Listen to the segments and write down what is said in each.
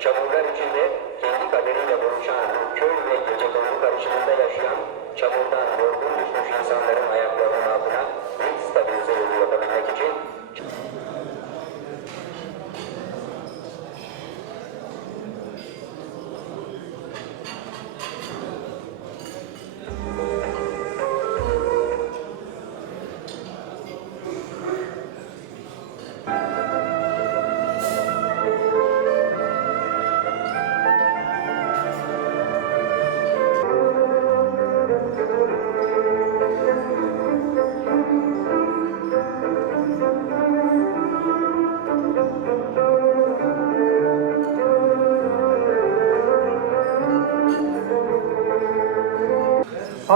...çamurlar içinde kendi kaderiyle boğuşan bu köy ve gecekondu karışımında yaşayan... ...çamurdan yorgun düşmüş insanların ayaklarının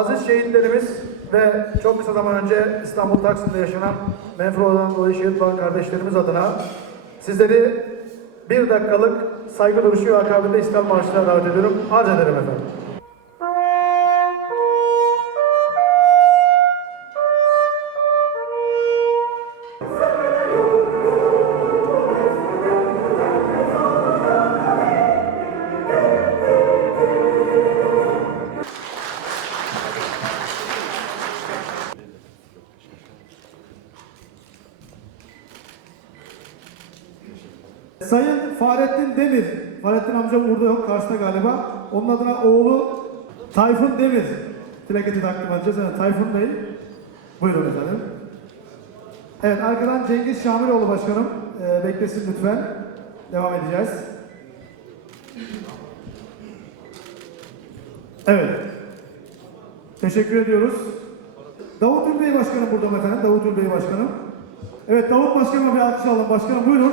Aziz şehitlerimiz ve çok kısa zaman önce İstanbul Taksim'de yaşanan menfur olan dolayı şehit olan kardeşlerimiz adına sizleri bir dakikalık saygı duruşu akabinde İstiklal Marşı'na davet ediyorum. Arz ederim efendim. Sayın Fahrettin Demir, Fahrettin amcam burada yok, karşıda galiba. Onun adına oğlu Tayfun Demir plaketi takdim edeceğiz. Yani Tayfun Bey, buyurun efendim. Evet, arkadan Cengiz Şamiloğlu Başkanım, Ee, beklesin lütfen. Devam edeceğiz. Evet. Teşekkür ediyoruz. Davut Ül Bey Başkanım burada efendim? Davut Ül Bey Başkanım. Evet, Davut Başkanım'a bir alkış alalım. Başkanım buyurun.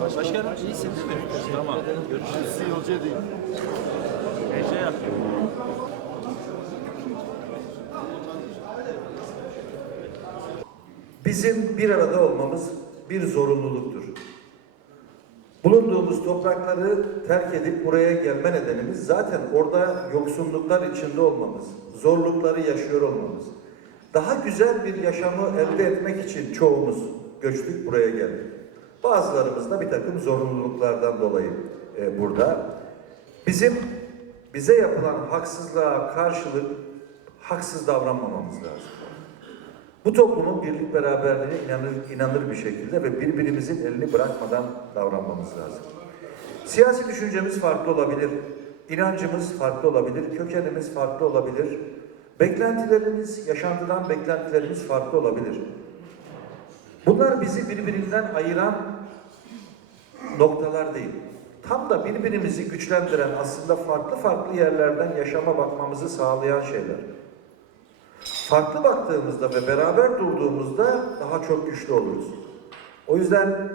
Başkanım iyisin değil mi? Tamam. Görüşürüz. Yolcu edeyim. Yapıyor. Bizim bir arada olmamız bir zorunluluktur. Bulunduğumuz toprakları terk edip buraya gelme nedenimiz zaten orada yoksunluklar içinde olmamız, zorlukları yaşıyor olmamız. Daha güzel bir yaşamı elde etmek için çoğumuz göçtük buraya geldik. Bazılarımız da bir takım zorunluluklardan dolayı e, burada. Bizim bize yapılan haksızlığa karşılık haksız davranmamamız lazım. Bu toplumun birlik beraberliğine inanır, inanır bir şekilde ve birbirimizin elini bırakmadan davranmamız lazım. Siyasi düşüncemiz farklı olabilir, inancımız farklı olabilir, kökenimiz farklı olabilir, beklentilerimiz, yaşantıdan beklentilerimiz farklı olabilir. Bunlar bizi birbirinden ayıran noktalar değil. Tam da birbirimizi güçlendiren aslında farklı farklı yerlerden yaşama bakmamızı sağlayan şeyler. Farklı baktığımızda ve beraber durduğumuzda daha çok güçlü oluruz. O yüzden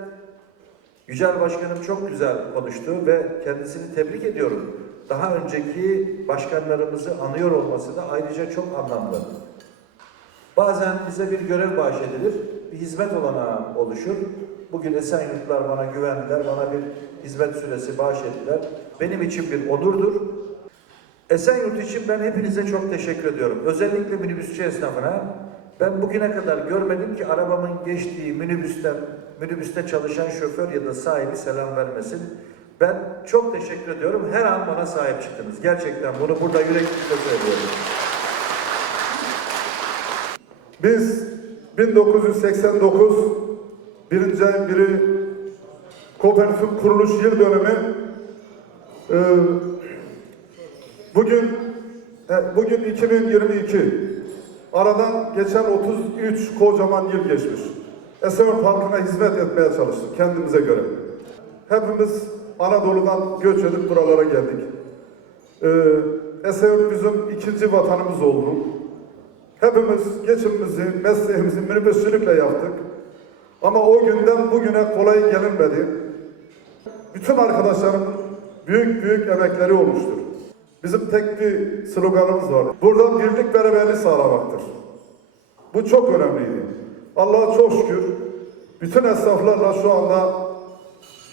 Yücel Başkanım çok güzel konuştu ve kendisini tebrik ediyorum. Daha önceki başkanlarımızı anıyor olması da ayrıca çok anlamlı. Bazen bize bir görev bahşedilir, bir hizmet olanağı oluşur. Bugün Esenyurtlular bana güvendiler, bana bir hizmet süresi bahşettiler. Benim için bir onurdur. Esenyurt için ben hepinize çok teşekkür ediyorum. Özellikle minibüsçü esnafına. Ben bugüne kadar görmedim ki arabamın geçtiği minibüsten, minibüste çalışan şoför ya da sahibi selam vermesin. Ben çok teşekkür ediyorum. Her an bana sahip çıktınız. Gerçekten bunu burada yüreklilikle söylüyorum. Biz 1989 birinci ayın biri kooperatif kuruluş yıl dönümü e, bugün e, bugün 2022 aradan geçen 33 kocaman yıl geçmiş. Esenyurt halkına hizmet etmeye çalıştık kendimize göre. Hepimiz Anadolu'dan göç edip buralara geldik. Ee, Esenyurt bizim ikinci vatanımız oldu. Hepimiz geçimimizi, mesleğimizi minibüsçülükle yaptık. Ama o günden bugüne kolay gelinmedi. Bütün arkadaşlarımın büyük büyük emekleri olmuştur. Bizim tek bir sloganımız var. Burada birlik beraberliği sağlamaktır. Bu çok önemliydi. Allah'a çok şükür bütün esnaflarla şu anda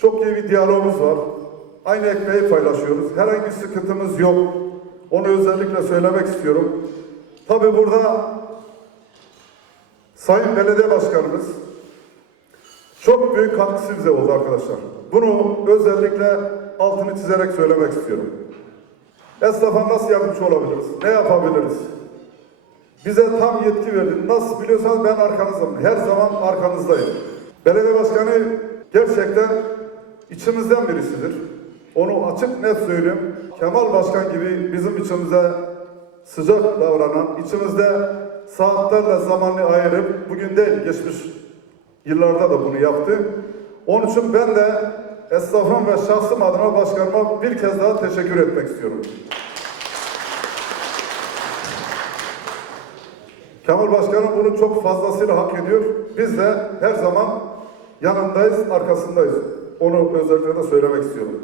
çok iyi bir diyalogumuz var. Aynı ekmeği paylaşıyoruz. Herhangi bir sıkıntımız yok. Onu özellikle söylemek istiyorum. Tabii burada Sayın Belediye Başkanımız çok büyük katkısı bize oldu arkadaşlar. Bunu özellikle altını çizerek söylemek istiyorum. Esnafa nasıl yardımcı olabiliriz? Ne yapabiliriz? Bize tam yetki verdi. Nasıl biliyorsanız ben arkanızdayım. Her zaman arkanızdayım. Belediye başkanı gerçekten içimizden birisidir. Onu açık net söyleyeyim. Kemal Başkan gibi bizim içimize sıcak davranan, içimizde saatlerle zamanını ayırıp, bugün değil geçmiş yıllarda da bunu yaptı. Onun için ben de esnafım ve şahsım adına başkanıma bir kez daha teşekkür etmek istiyorum. Kemal Başkanım bunu çok fazlasıyla hak ediyor. Biz de her zaman yanındayız, arkasındayız. Onu özellikle de söylemek istiyorum.